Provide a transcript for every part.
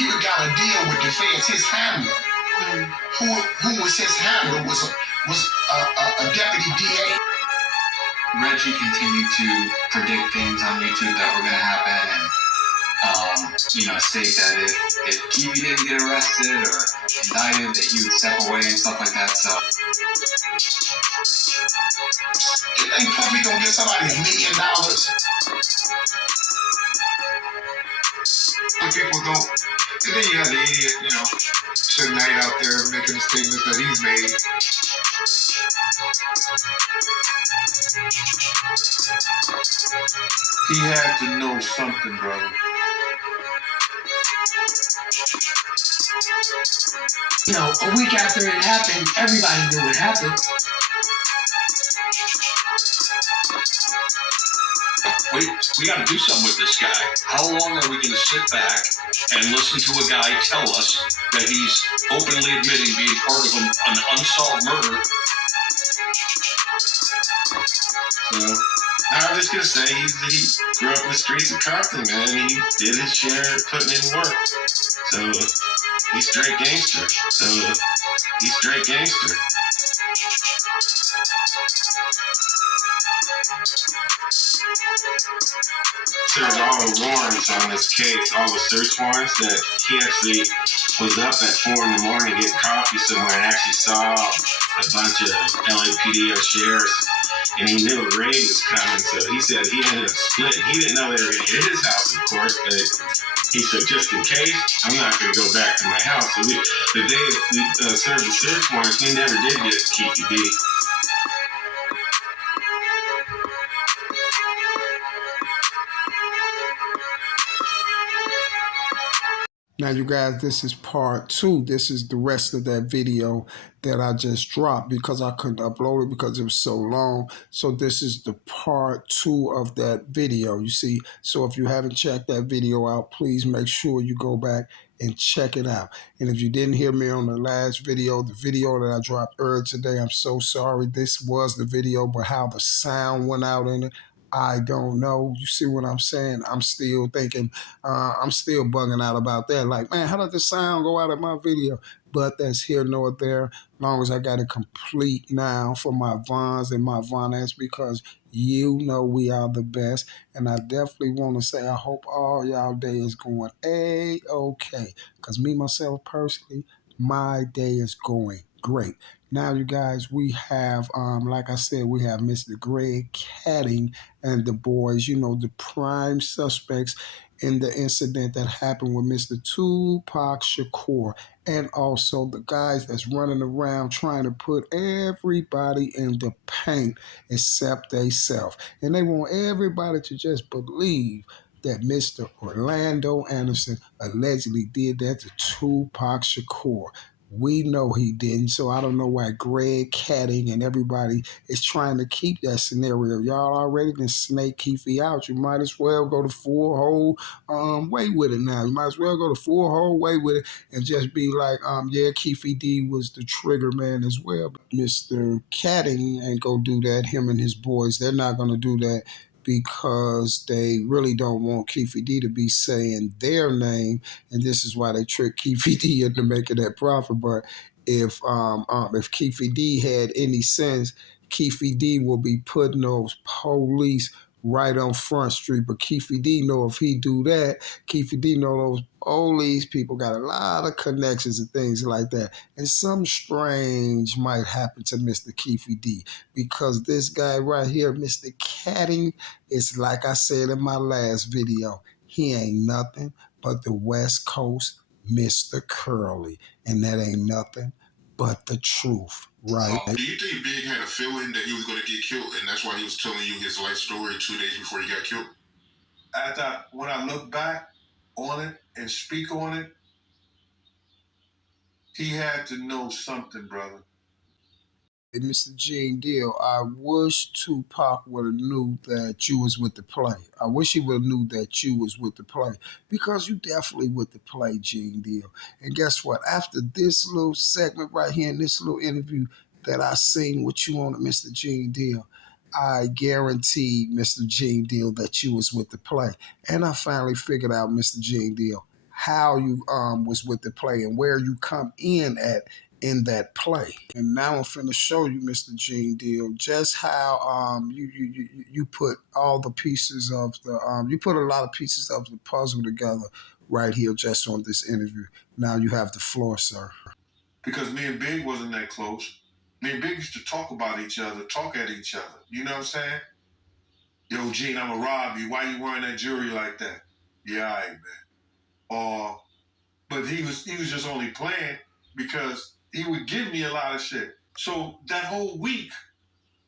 even got a deal with the feds. His handler, who was his handler, was a deputy DA. Reggie continued to predict things on YouTube that were going to happen, and state that if Kiwi didn't get arrested or indicted, that he would step away and stuff like that. So, you think Puffy gonna get somebody $1 million? People don't. And then you have the idiot, Suge Knight out there making the statements that he's made. He had to know something, brother. A week after it happened, everybody knew it happened. We got to do something with this guy. How long are we going to sit back and listen to a guy tell us that he's openly admitting being part of an unsolved murder? So, I'm just going to say he grew up in the streets of Compton, man. He did his share putting in work. So, he's straight gangster. Served all the warrants on this case, all the search warrants, that he actually was up at 4 in the morning getting coffee somewhere and actually saw a bunch of LAPD or sheriffs, and he knew a raid was coming, so he said he ended up splitting. He didn't know they were going to hit his house, of course, but he said, just in case, I'm not going to go back to my house. So the day we served the search warrants, we never did get to Keefy D. Now, you guys, this is part 2. This is the rest of that video that I just dropped because I couldn't upload it because it was so long. So this is the part 2 of that video, you see. So if you haven't checked that video out, please make sure you go back and check it out. And if you didn't hear me on the last video, the video that I dropped earlier today, I'm so sorry. This was the video, but how the sound went out in it, I don't know. You see what I'm saying? I'm still thinking, I'm still bugging out about that. Like, man, how did the sound go out of my video? But that's here nor there. As long as I got it complete now for my Vons and my Vonettes, because we are the best. And I definitely want to say I hope all y'all day is going A-okay. Because me, myself, personally, my day is going great. Now, you guys, we have, like I said, we have Mr. Greg Kading and the boys, the prime suspects in the incident that happened with Mr. Tupac Shakur, and also the guys that's running around trying to put everybody in the paint except theyself. And they want everybody to just believe that Mr. Orlando Anderson allegedly did that to Tupac Shakur. We know he didn't, so I don't know why Greg Kading and everybody is trying to keep that scenario. Y'all already been snake Keefy out. You might as well go the full whole way with it now. You might as well go the full whole way with it and just be like, yeah, Keefy D was the trigger man as well. But Mr. Kading ain't gonna do that. Him and his boys, they're not gonna do that, because they really don't want Keefy D to be saying their name, and this is why they tricked Keefy D into making that profit. But if Keefy D had any sense, Keefy D will be putting those police right on Front Street. But Keefy D know if he do that, Keefy D know those police people got a lot of connections and things like that. And something strange might happen to Mr. Keefy D, because this guy right here, Mr. Kading, is like I said in my last video, he ain't nothing but the West Coast Mr. Curly. And that ain't nothing but the truth, right? Do you think Big had a feeling that he was going to get killed, and that's why he was telling you his life story 2 days before he got killed? When I look back on it and speak on it, he had to know something, brother. Mr. Gene Deal, I wish Tupac would have knew that you was with the play. I wish he would have knew that you was with the play, because you definitely with the play, Gene Deal. And guess what? After this little segment right here in this little interview that I seen with you on it, Mr. Gene Deal, I guaranteed Mr. Gene Deal that you was with the play. And I finally figured out, Mr. Gene Deal, how you was with the play and where you come in at in that play. And now I'm finna show you, Mr. Gene Deal, just how you put all the pieces of the you put a lot of pieces of the puzzle together right here just on this interview. Now you have the floor, sir. Because me and Big wasn't that close. Me and Big used to talk about each other, talk at each other. You know what I'm saying? Yo, Gene, I'ma rob you. Why you wearing that jewelry like that? Yeah, all right, man. But he was just only playing because he would give me a lot of shit. So that whole week,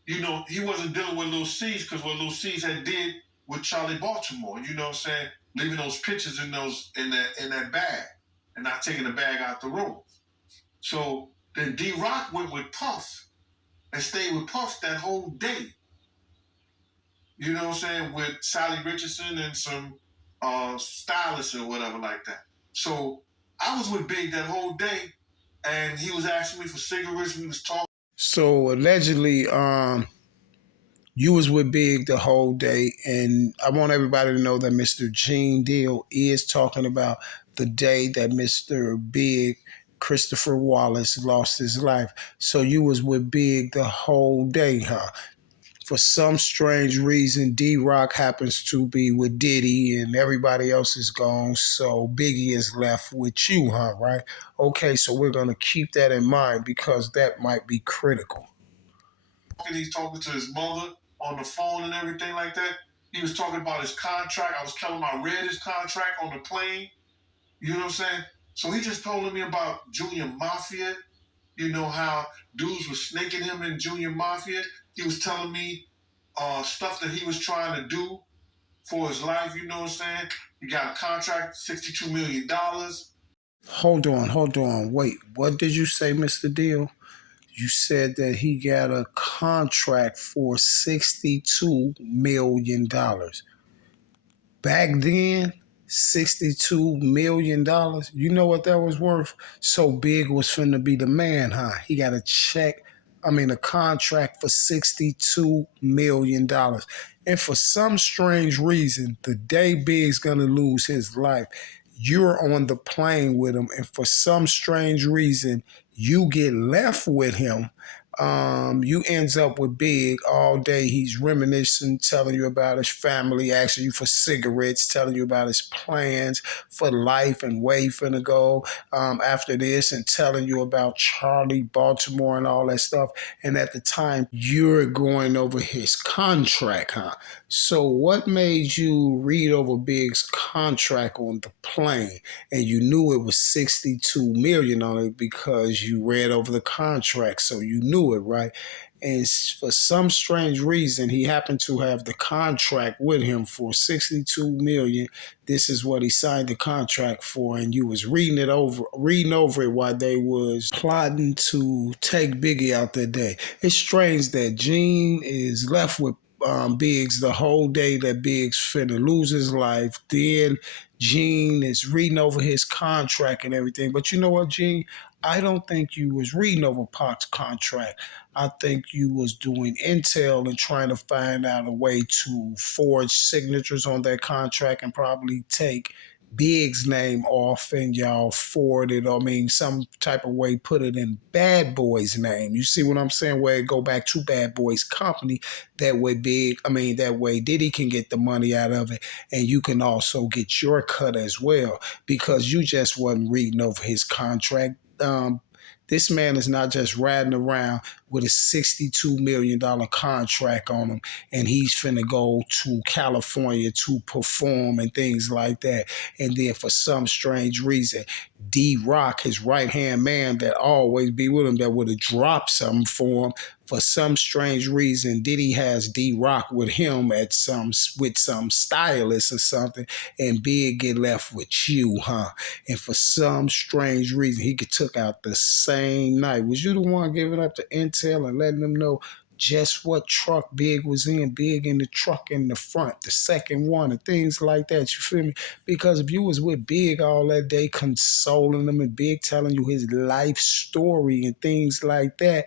you know, he wasn't dealing with Lil C's because what Lil C's had did with Charlie Baltimore. You know what I'm saying? Leaving those pictures in that bag and not taking the bag out the room. So then D-Rock went with Puff and stayed with Puff that whole day. You know what I'm saying? With Sally Richardson and some stylists or whatever like that. So I was with Big that whole day, and he was asking me for cigarettes. We was talking. So allegedly, you was with Big the whole day, and I want everybody to know that Mr. Gene Deal is talking about the day that Mr. Big Christopher Wallace lost his life. So you was with Big the whole day, huh? For some strange reason, D-Rock happens to be with Diddy and everybody else is gone, so Biggie is left with you, huh, right? Okay, so we're going to keep that in mind because that might be critical. He's talking to his mother on the phone and everything like that. He was talking about his contract. I was telling him I read his contract on the plane. You know what I'm saying? So he just told me about Junior Mafia. You know how dudes were snaking him in Junior Mafia. He was telling me stuff that he was trying to do for his life. You know what I'm saying? He got a contract, $62 million. Hold on. Wait, what did you say, Mr. Deal? You said that he got a contract for $62 million. Back then, $62 million. You know what that was worth? So Big was finna be the man, huh? He got a contract for $62 million. And for some strange reason, the day Big's gonna lose his life, you're on the plane with him. And for some strange reason, you get left with him. You ends up with Big all day. He's reminiscing, telling you about his family, asking you for cigarettes, telling you about his plans for life and where he finna go after this, and telling you about Charlie Baltimore and all that stuff. And at the time, you're going over his contract, huh? So what made you read over Big's contract on the plane and you knew it was 62 million on it because you read over the contract, so you knew it, right? And for some strange reason, he happened to have the contract with him for 62 million. This is what he signed the contract for, and you was reading over it while they was plotting to take Biggie out that day. It's strange that Gene is left with Biggs the whole day that Biggs finna lose his life. Then Gene is reading over his contract and everything. But you know what, Gene? I don't think you was reading over Pac's contract. I think you was doing intel and trying to find out a way to forge signatures on that contract and probably take Big's name off and y'all forward it, some type of way put it in Bad Boy's name. You see what I'm saying? Where it go back to Bad Boy's company. That way that way Diddy can get the money out of it and you can also get your cut as well because you just wasn't reading over his contract. This man is not just riding around with a $62 million contract on him and he's finna go to California to perform and things like that. And then for some strange reason, D-Rock, his right-hand man that always be with him, that would have dropped something for him. For some strange reason, Diddy has D-Rock with him with some stylist or something, and Big get left with you, huh? And for some strange reason, he get took out the same night. Was you the one giving up the intel and letting them know just what truck Big was in? Big in the truck in the front, the second one, and things like that. You feel me? Because if you was with Big all that day, consoling him, and Big telling you his life story and things like that,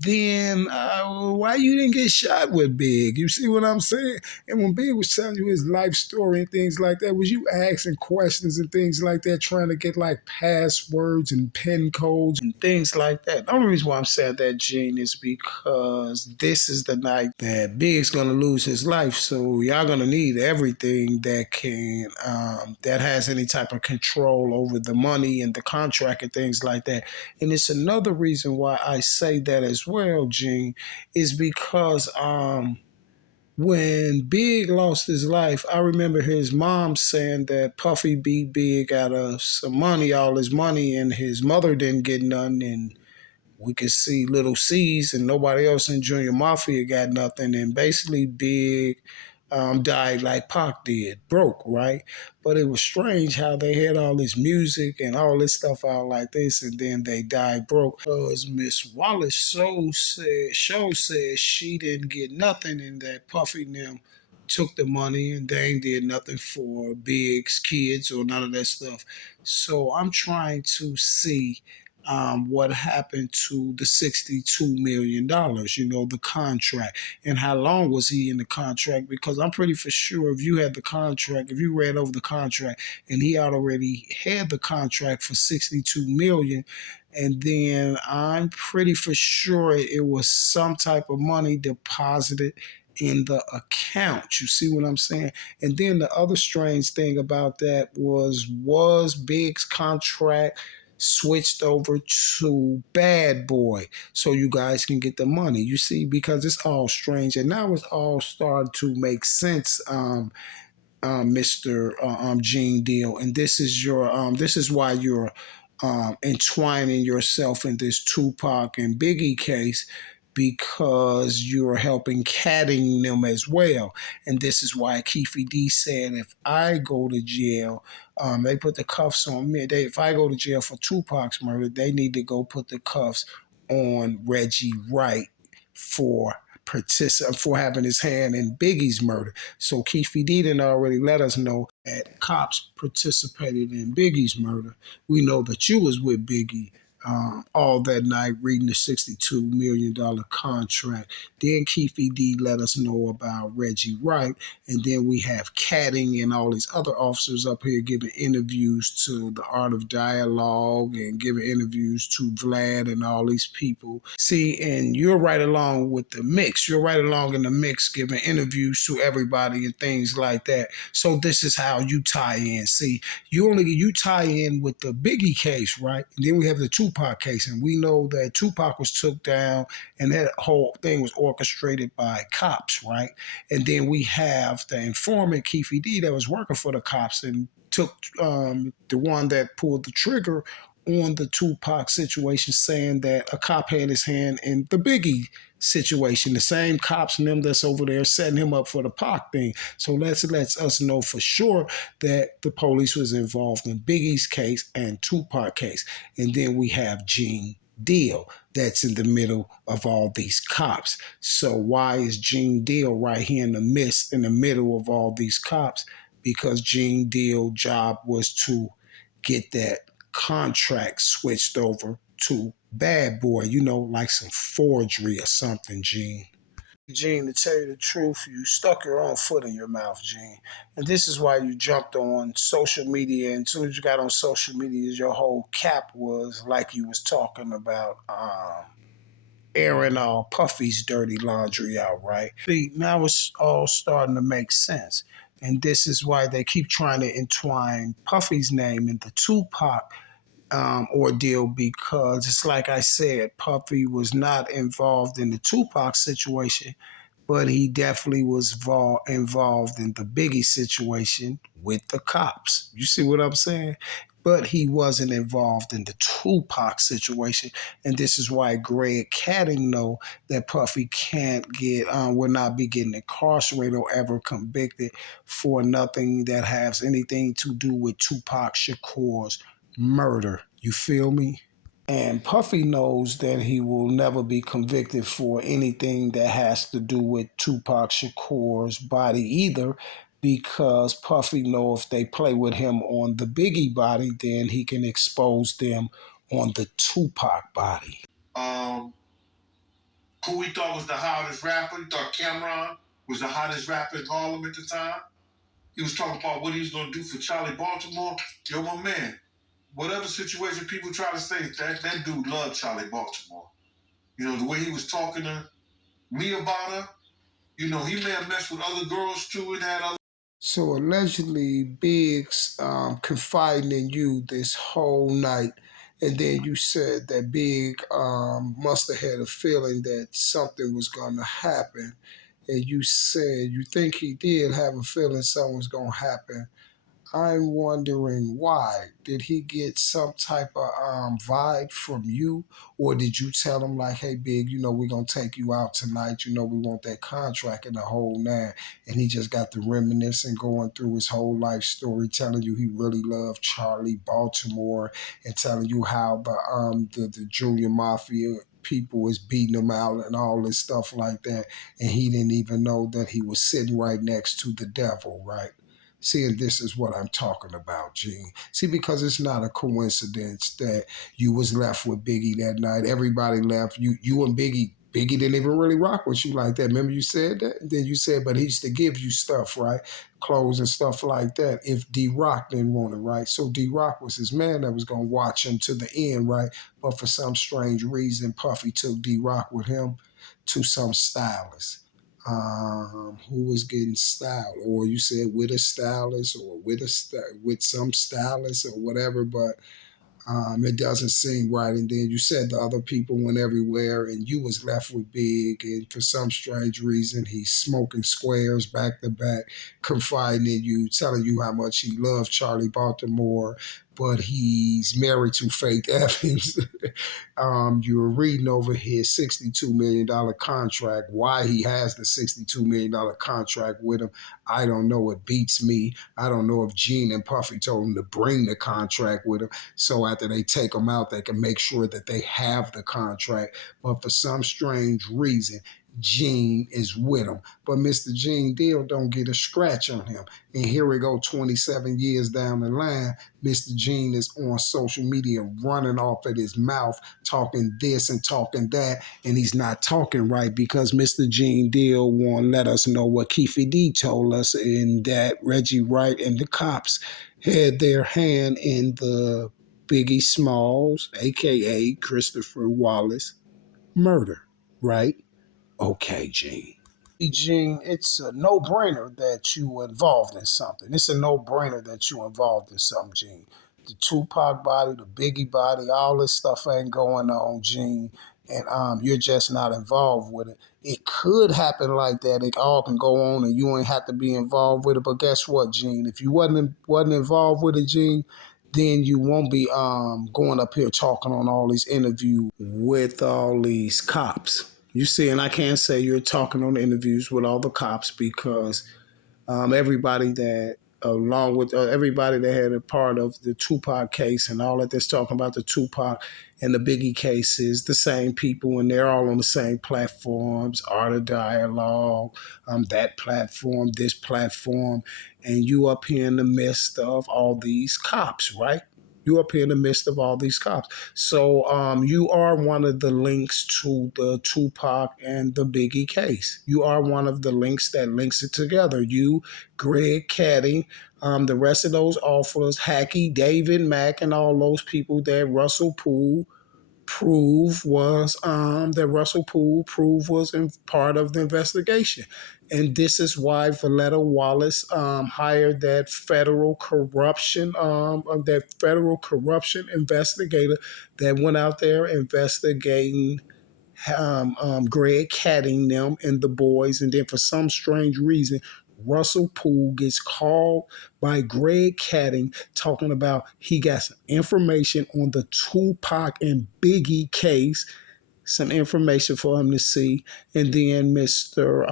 then why you didn't get shot with Big? You see what I'm saying? And when Big was telling you his life story and things like that, was you asking questions and things like that, trying to get like passwords and pin codes and things like that? The only reason why I'm saying that, Gene, is because this is the night that Big's gonna lose his life. So y'all gonna need everything that can that has any type of control over the money and the contract and things like that. And it's another reason why I say that as well, Gene, is because when Big lost his life, I remember his mom saying that Puffy beat Big out of some money, all his money, and his mother didn't get none. And we could see Little C's and nobody else in Junior Mafia got nothing. And basically, Big died like Pac did, broke, right? But it was strange how they had all this music and all this stuff out like this, and then they died broke. Because Miss Wallace show said she didn't get nothing, and that Puffy and them took the money, and they ain't did nothing for Big's kids or none of that stuff. So I'm trying to see what happened to the $62 million, the contract, and how long was he in the contract? Because I'm pretty for sure if you had the contract, if you read over the contract, and he already had the contract for 62 million, and then I'm pretty for sure it was some type of money deposited in the account. You see what I'm saying? And then the other strange thing about that was Big's contract switched over to Bad Boy so you guys can get the money. You see, because it's all strange, and now it's all starting to make sense. Mr. Gene Deal, and this is why you're entwining yourself in this Tupac and Biggie case, because you're helping catting them as well. And this is why Keefe D said, if I go to jail, they put the cuffs on me. If I go to jail for Tupac's murder, they need to go put the cuffs on Reggie Wright for for having his hand in Biggie's murder. So Keefe D didn't already let us know that cops participated in Biggie's murder. We know that you was with Biggie all that night reading the $62 million contract. Then Keefe D let us know about Reggie Wright. And then we have Catting and all these other officers up here giving interviews to the Art of Dialogue and giving interviews to Vlad and all these people. See, and you're right along with the mix. You're right along in the mix giving interviews to everybody and things like that. So this is how you tie in. See, you tie in with the Biggie case, right? And then we have the Tupac case, and we know that Tupac was took down, and that whole thing was orchestrated by cops, right? And then we have the informant Keefe D that was working for the cops and took the one that pulled the trigger on the Tupac situation, saying that a cop had his hand in the Biggie situation. The same cops and them that's over there setting him up for the Pac thing. So that lets us know for sure that the police was involved in Biggie's case and Tupac case. And then we have Gene Deal that's in the middle of all these cops. So why is Gene Deal right here in the midst, in the middle of all these cops? Because Gene Deal's job was to get that contract switched over to Bad Boy, like some forgery or something, Gene. Gene, to tell you the truth, you stuck your own foot in your mouth, Gene. And this is why you jumped on social media. And as soon as you got on social media, your whole cap was like you was talking about airing all Puffy's dirty laundry out, right? See, now it's all starting to make sense. And this is why they keep trying to entwine Puffy's name into Tupac ordeal, because it's like I said, Puffy was not involved in the Tupac situation, but he definitely was involved in the Biggie situation with the cops. You see what I'm saying? But he wasn't involved in the Tupac situation, and this is why Greg Cading know that Puffy can't will not be getting incarcerated or ever convicted for nothing that has anything to do with Tupac Shakur's murder. You feel me? And Puffy knows that he will never be convicted for anything that has to do with Tupac Shakur's body either, because Puffy knows if they play with him on the Biggie body, then he can expose them on the Tupac body. Um, who he thought was the hottest rapper. He thought Cameron was the hottest rapper in Harlem at the time. He was talking about what he was going to do for Charlie Baltimore. Yo, my man, whatever situation people try to say, that dude loved Charlie Baltimore. You know, the way he was talking to me about her, you know, he may have messed with other girls too and had other. So allegedly, Biggs confiding in you this whole night, and then you said that Big must have had a feeling that something was going to happen, and you said you think he did have a feeling something was going to happen. I'm wondering why. Did he get some type of vibe from you? Or did you tell him like, hey Big, you know, we're gonna take you out tonight, you know, we want that contract and the whole nine. And he just got the reminiscing going through his whole life story, telling you he really loved Charlie Baltimore and telling you how the junior mafia people was beating him out and all this stuff like that. And he didn't even know that he was sitting right next to the devil, right? See, and this is what I'm talking about, Gene. See, because it's not a coincidence that you was left with Biggie that night. Everybody left. You and Biggie didn't even really rock with you like that. Remember you said that? And then you said, but he used to give you stuff, right? Clothes and stuff like that. If D-Rock didn't want it, right? So D-Rock was his man that was going to watch him to the end, right? But for some strange reason, Puffy took D-Rock with him to some stylist who was getting styled, or you said with a stylist, or with some stylist, or whatever. But it doesn't seem right. And then you said the other people went everywhere, and you was left with Big, and for some strange reason, he's smoking squares back to back, confiding in you, telling you how much he loves Charlie Baltimore, but he's married to Faith Evans. You were reading over his $62 million contract. Why he has the $62 million contract with him, I don't know. It beats me. I don't know if Gene and Puffy told him to bring the contract with him. So after they take him out, they can make sure that they have the contract. But for some strange reason, Gene is with him. But Mr. Gene Deal don't get a scratch on him. And here we go, 27 years down the line, Mr. Gene is on social media running off at his mouth, talking this and talking that, and he's not talking right because Mr. Gene Deal won't let us know what Keefe D told us, and that Reggie Wright and the cops had their hand in the Biggie Smalls, aka Christopher Wallace, murder, right? Okay, Gene. Gene, it's a no-brainer that you involved in something. It's a no-brainer that you involved in something, Gene. The Tupac body, the Biggie body, all this stuff ain't going on, Gene, and you're just not involved with it. It could happen like that. It all can go on, and you ain't have to be involved with it. But guess what, Gene? If you wasn't involved with it, Gene, then you won't be going up here talking on all these interviews with all these cops. You see, and I can't say you're talking on interviews with all the cops because everybody that, along with everybody that had a part of the Tupac case and all that that's talking about the Tupac and the Biggie cases, the same people, and they're all on the same platforms, Art of Dialogue, that platform, this platform, and you up here in the midst of all these cops, right? You up here in the midst of all these cops. So you are one of the links to the Tupac and the Biggie case. You are one of the links that links it together. You, Greg Caddy, the rest of those authors, Hackey, David Mack, and all those people that Russell Poole prove was in part of the investigation. And this is why Valletta Wallace hired that federal corruption investigator that went out there investigating Greg Caddy them and the boys. And then for some strange reason, Russell Poole gets called by Greg Caddy talking about he got some information on the Tupac and Biggie case, some information for him to see. And then Mr.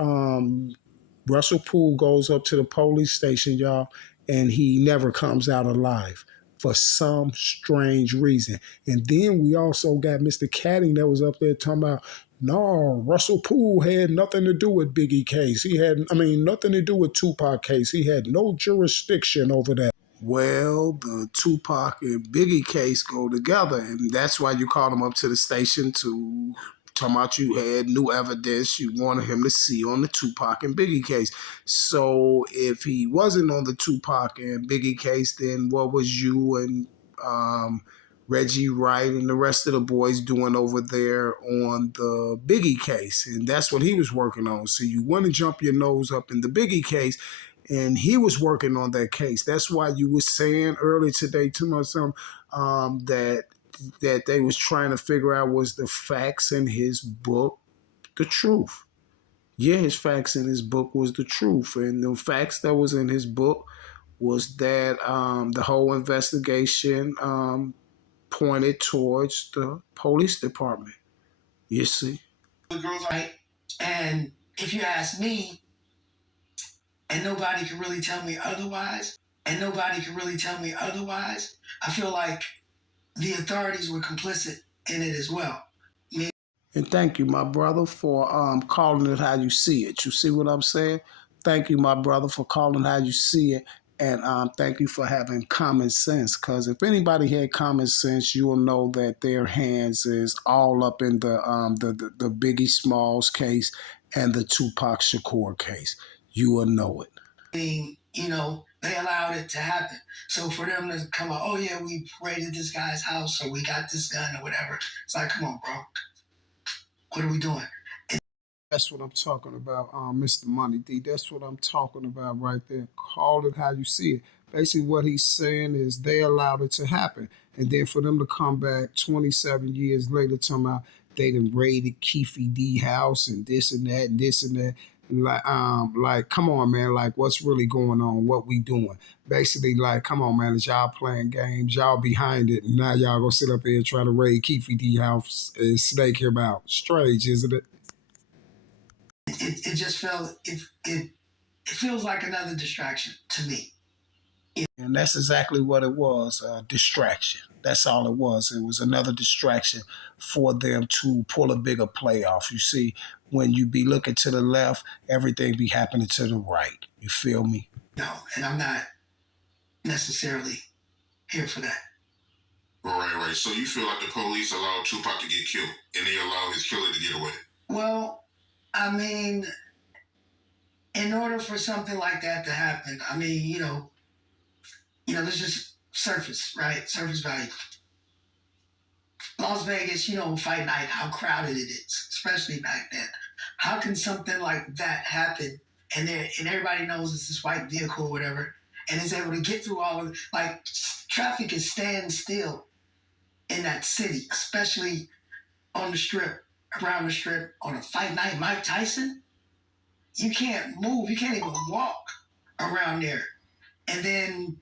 Russell Poole goes up to the police station, y'all, and he never comes out alive for some strange reason. And then we also got Mr. Caddy that was up there talking about, no, Russell Poole had nothing to do with Biggie case. Nothing to do with Tupac case. He had no jurisdiction over that. Well, the Tupac and Biggie case go together, and that's why you called him up to the station to talking about you had new evidence you wanted him to see on the Tupac and Biggie case. So if he wasn't on the Tupac and Biggie case, then what was you and Reggie Wright and the rest of the boys doing over there on the Biggie case? And that's what he was working on. So you want to jump your nose up in the Biggie case, and he was working on that case. That's why you were saying earlier today to my son that they was trying to figure out, was the facts in his book the truth? Yeah, his facts in his book was the truth, and the facts that was in his book was that the whole investigation pointed towards the police department. You see, The girls are right. And if you ask me, and nobody can really tell me otherwise, I feel like the authorities were complicit in it as well. and thank you, my brother, for calling it how you see it. You see what I'm saying? Thank you, my brother, for calling how you see it. And thank you for having common sense. Because if anybody had common sense, you will know that their hands is all up in the Biggie Smalls case and the Tupac Shakur case. You will know it. You know, they allowed it to happen. So for them to come out, oh yeah, we raided this guy's house, or we got this gun, or whatever. It's like, come on, bro. What are we doing? That's what I'm talking about, Mr. Money D. That's what I'm talking about right there. Call it how you see it. Basically, what he's saying is they allowed it to happen. And then for them to come back 27 years later talking about they done raided Keefe D house and this and that and this and that. Like, come on, man. Like, what's really going on? What we doing? Basically, like, come on, man. It's y'all playing games. Y'all behind it. And now y'all gonna sit up here and try to raid Keefe D house and snake him out. Strange, isn't it? It just felt, it feels like another distraction to me. And that's exactly what it was, a distraction. That's all it was. It was another distraction for them to pull a bigger play off. You see, when you be looking to the left, everything be happening to the right. You feel me? No, and I'm not necessarily here for that. Right. So you feel like the police allowed Tupac to get killed, and they allowed his killer to get away? Well, I mean, in order for something like that to happen, I mean, you know, there's just surface, right? Surface value. Las Vegas, you know, fight night, how crowded it is, especially back then. How can something like that happen, and everybody knows it's this white vehicle or whatever, and is able to get through all of it? Like, traffic is stand still in that city, especially on the strip, around the strip, on a fight night. Mike Tyson, you can't move, you can't even walk around there. And then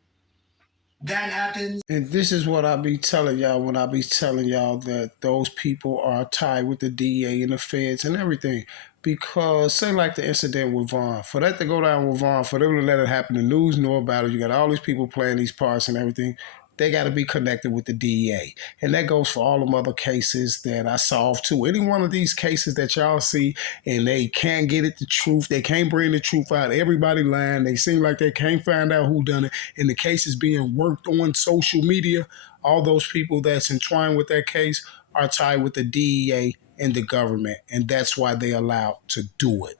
that happens. And this is what I be telling y'all when I be telling y'all that those people are tied with the DEA and the feds and everything. Because say like the incident with Vaughn, for that to go down with Vaughn, for them to let it happen, the news know about it, you got all these people playing these parts and everything, they got to be connected with the DEA. And that goes for all them other cases that I solved too. Any one of these cases that y'all see and they can't get it the truth, they can't bring the truth out, everybody lying, they seem like they can't find out who done it, and the case is being worked on social media, all those people that's entwined with that case are tied with the DEA and the government, and that's why they allowed to do it.